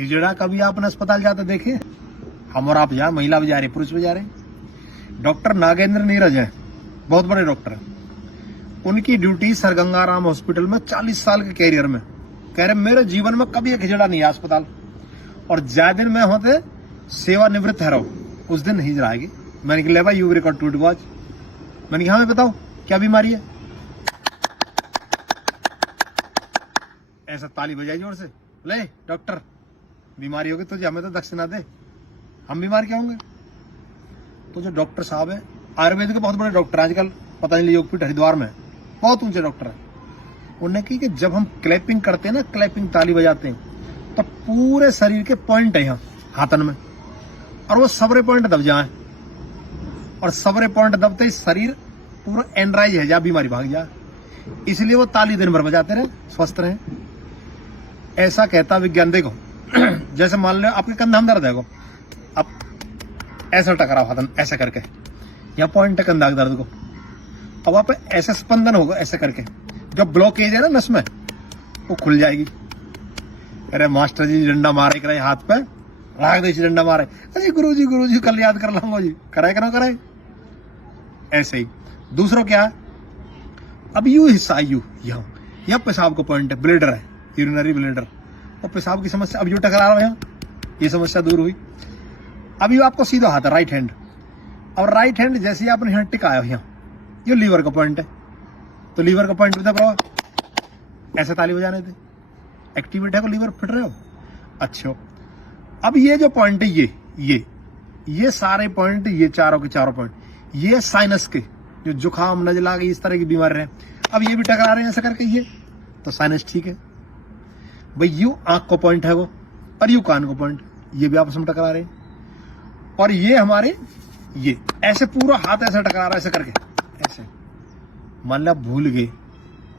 हिजड़ा कभी आपने अस्पताल जाते देखे? हम और आप जा, महिला भी जा रही, पुरुष भी जा रहे। डॉक्टर नागेंद्र नीरज है, बहुत बड़े डॉक्टर है। उनकी ड्यूटी सर गंगाराम हॉस्पिटल में 40 साल के कैरियर में, कह रहे मेरे जीवन में कभी एक हिजड़ा नहीं है अस्पताल, और ज्यादा दिन में होते सेवानिवृत्त है रहो, उस दिन हिजड़ा आएगी। मैंने कहा ले भाई यू रिकॉर्ड टू वॉच। मैंने कहा हमें बताओ क्या बीमारी है? ऐसा ताली बजाई जोर से, ले डॉक्टर बीमारी होगी तुझे, हमें तो दक्षिणा दे, हम बीमार क्या होंगे? तो जो डॉक्टर साहब है आयुर्वेद के बहुत बड़े डॉक्टर आजकल पतंजलि योगपीठ हरिद्वार में बहुत ऊंचे डॉक्टर है, उन्होंने कही कि जब हम क्लैपिंग करते हैं ना, क्लैपिंग ताली बजाते हैं, तो पूरे शरीर के पॉइंट है यहाँ हाथन में, और वो सबरे पॉइंट दब जाए, और सबरे पॉइंट दबते ही शरीर पूरा एनराइज है, जा बीमारी भाग जाए, इसलिए वो ताली दिन भर बजाते रहे, स्वस्थ रहे। ऐसा कहता विज्ञान। देखो जैसे मान लो आपके कंधा में दर्द है, अब ऐसा टकराओ हाथन ऐसे करके, यहाँ पॉइंट है कंधा के दर्द को, अब आप ऐसे स्पंदन होगा ऐसे करके, जो ब्लॉकेज है ना नस में वो खुल जाएगी। अरे मास्टर जी डंडा मारे करे हाथ पे, राग दे डंडा मारे, अरे गुरु जी कल याद कर लाऊंगा जी, कराए करो कराए। ऐसे ही दूसरों क्या है, अब यू हिस्सा यू यहाँ पेशाब को पॉइंट है, ब्लेडर है, यूरिनरी ब्लेडर, और पेशाब की समस्या अब यू टकरा रहा है यहाँ, ये समस्या दूर हुई। अब यू आपको सीधा हाथ है राइट हैंड, और राइट हैंड जैसे ही आपने यहाँ टिकाया यहाँ, ये लीवर का पॉइंट है, तो लीवर का पॉइंट बता पाओ, ऐसे ताली बजाने थे, एक्टिवेट है को लीवर फिट रहे हो। अच्छा अब ये जो पॉइंट है ये सारे पॉइंट, ये चारों के चारों पॉइंट, ये साइनस के जो जुकाम नजला की इस तरह की बीमारी है, अब ये भी टकरा रहे हैं ऐसा करके, ये तो साइनस ठीक है भाई। यू आंख को पॉइंट है वो, और यू कान को पॉइंट, ये भी आपस में टकरा रहे हैं, और ये हमारे ये ऐसे पूरा हाथ ऐसे टकरा रहा है ऐसे करके, ऐसे मान लो भूल गए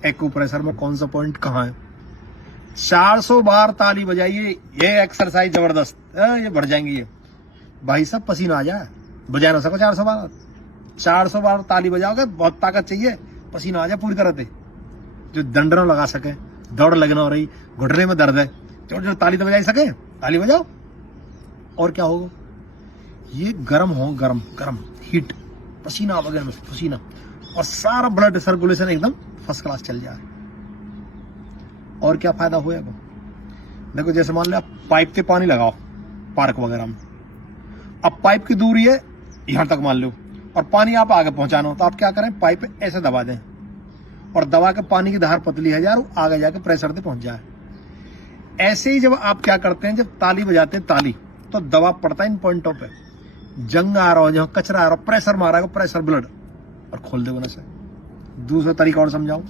एक्यूप्रेशर में कौन सा पॉइंट कहाँ है। 400 बार ताली बजाइए, ये एक्सरसाइज जबरदस्त, ये बढ़ जाएंगे ये भाई साहब, पसीना आ जाए, बजा ना सको 400 बार, 400 बार ताली बजाओगे, बहुत ताकत चाहिए, पसीना आ जाए पूरी तरह से, जो दंडरों लगा सके, दौड़ लगना हो रही, घुटने में दर्द है, जो ताली तो बजा सके, ताली बजाओ। और क्या होगा, ये गर्म हो, गर्म हीट, पसीना वगैरह में पसीना, और सारा ब्लड सर्कुलेशन एकदम फर्स्ट क्लास चल जाए। और क्या फायदा होएगा, देखो जैसे मान लो आप पाइप से पानी लगाओ पार्क वगैरह में, अब पाइप की दूरी है यहां तक मान लो, और पानी आप आगे पहुंचाना हो, तो आप क्या करें, पाइप ऐसे दबा दें, और दबा के पानी की धार पतली है यार, आगे जाके प्रेशर से पहुंच जाए। ऐसे ही जब आप क्या करते हैं, जब ताली बजाते हैं ताली, तो दबाव पड़ता है इन पॉइंटों पे, जंग आ रहा हो, जहां कचरा आ रहा हो, प्रेशर मारा है, प्रेशर ब्लड, और खोल दे से। दूसरा तरीका और समझाऊं,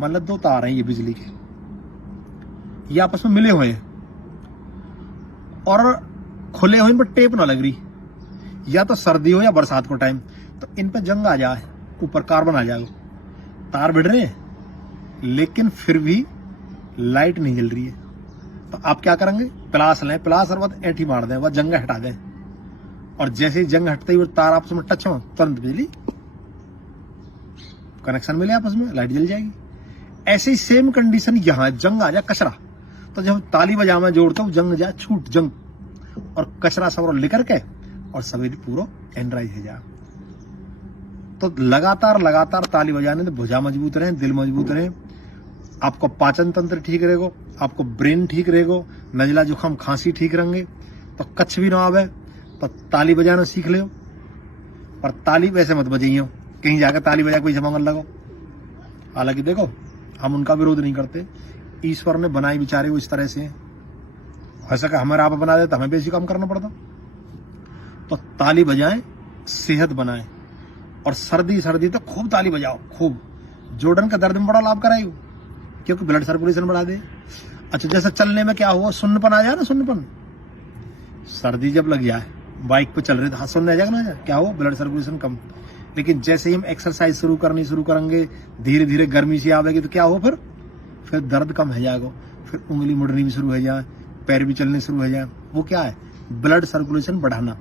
मान लो 2 तार हैं ये बिजली के, ये आपस में मिले हुए हैं, और खुले हुए इन पर टेप ना लग रही, या तो सर्दी हो या बरसात को टाइम, तो इन पर जंग आ जाए, ऊपर कार्बन आ जाएगा, तार भिड़ रहे हैं लेकिन फिर भी लाइट नहीं जल रही है, तो आप क्या करेंगे, प्लास लें, प्लास और बाद ऐंठी मार दें, वह जंग हटा दें, और जैसे ही जंग हटते ही वो तार आपस में टच हो, तुरंत बिजली कनेक्शन मिले, आपस में लाइट जल जाएगी। ऐसे ही सेम कंडीशन यहाँ, जंग आ जाए कचरा, तो जब ताली बजा में जोड़ते हो, जंग जाए छूट जंग, और कचरा सब लेकर के, और शरीर पूरा एनराइज हो जाए। तो लगातार ताली बजाने से भुजा मजबूत रहे, दिल मजबूत रहे, आपको पाचन तंत्र ठीक रहेगा, आपको ब्रेन ठीक रहेगा, नजला जुकाम खांसी ठीक रहेंगे, तो कच्छ भी ना आवे, तो ताली बजाना सीख ले। और ताली वैसे मत बजाइयो, कहीं जाकर ताली बजा कोई जमांगल लगो। हालांकि देखो हम उनका विरोध नहीं करते, ईश्वर ने बनाए बेचारे वो इस तरह से, हो सका हमारा आप बना दे तो हमें बेसी काम करना पड़ता। तो ताली बजाएं, सेहत बनाएं, और सर्दी तो खूब ताली बजाओ, खूब। जोड़न का दर्द में बड़ा लाभ कराई, क्योंकि ब्लड सर्कुलेशन बढ़ा दे। अच्छा जैसे चलने में क्या हुआ, सुन्नपन आ जाए ना, सुन्नपन, सर्दी जब लग जाए, बाइक पे चल रहे तो सुनने आ जाएगा ना, क्या हो, ब्लड सर्कुलेशन कम। लेकिन जैसे ही हम एक्सरसाइज शुरू करेंगे, धीरे धीरे गर्मी सी आवेगी, तो क्या हो, फिर दर्द कम हो जाएगा, फिर उंगली मुड़नी भी शुरू हो जाए, पैर भी चलने शुरू हो जाए। वो क्या है, ब्लड सर्कुलेशन बढ़ाना।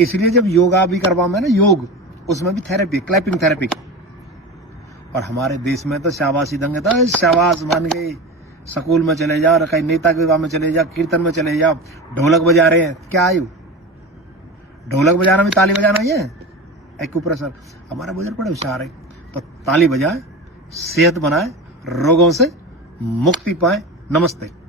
इसलिए जब योगा भी करवा में ना, योग, उसमें भी थेरेपी, क्लैपिंग थेरेपी। और हमारे देश में तो शाबाशी दंगे था, शाबाश मान गई, स्कूल में चले जाओ, कहीं नेता के विवाह में चले जाओ, कीर्तन में चले जाओ, ढोलक बजा रहे हैं, क्या आयु? ढोलक बजाना भी ताली बजाना ही है, एक्यूप्रेशर। हमारा बुजुर्ग बड़े होशियार है, तो ताली बजाए, सेहत बनाए, रोगों से मुक्ति पाए। नमस्ते।